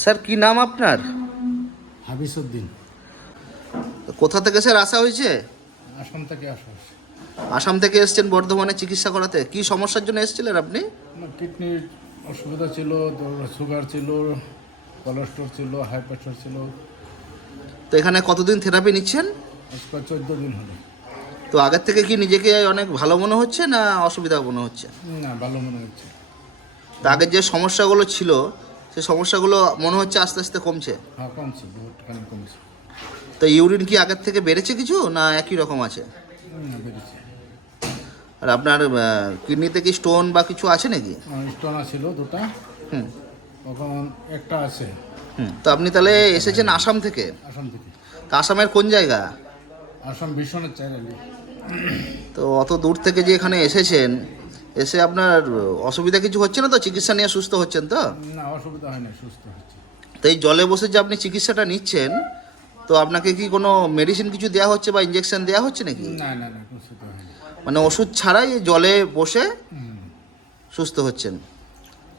Sir কি নাম আপনার? হাবিসুদ্দিন। কোথা থেকে স্যার আসা হয়েছে? আসাম থেকে আসা হয়েছে। আসাম থেকে এসেছেন বর্ধমানে চিকিৎসা করাতে। কি সমস্যার জন্য এসেছিলেন আপনি? আমার কিডনির অসুবিধা ছিল, সুগার ছিল, কোলেস্ট্রল ছিল, হাই প্রেশার ছিল। তো এখানে কতদিন থেরাপি নিচ্ছেন? আজকে 14 দিন হলো। তো আগের থেকে কি নিজেকে অনেক ভালো মনে হচ্ছে না অসুবিধা মনে হচ্ছে? না, ভালো মনে হচ্ছে। তো আগের যে সমস্যাগুলো ছিল সেই সমস্যাগুলো মনে হচ্ছে আস্তে আস্তে কমছে? হ্যাঁ, কমছে, বহুতখানি কমছে। তো ইউরিন কি আগের থেকে বেড়েছে কিছু না একই রকম আছে? না, বেড়েছে। আর আপনার কিডনিতে কি স্টোন বা কিছু আছে নাকি? স্টোন ছিল দুটা, হুম এখন একটা আছে। হুম। তো আপনি তাহলে এসেছেন আসাম থেকে? আসাম থেকে। তো আসামের কোন জায়গা? আসাম ভীষণের চাইলে। তো অত দূর থেকে যে এখানে এসেছেন, এসে আপনার অসুবিধা কিছু হচ্ছে না তো? চিকিৎসা নিয়ে সুস্থ হচ্ছেন তো? না, অসুবিধা হয় না, সুস্থ হচ্ছে। তো এই জলে বসে যে আপনি চিকিৎসাটা নিচ্ছেন, তো আপনাকে কি কোনো মেডিসিন কিছু দেওয়া হচ্ছে বা ইঞ্জেকশন দেওয়া হচ্ছে নাকি? না না না, সুস্থ হয় না। মানে ওষুধ ছাড়াই এই জলে বসে হুম। সুস্থ হচ্ছেন?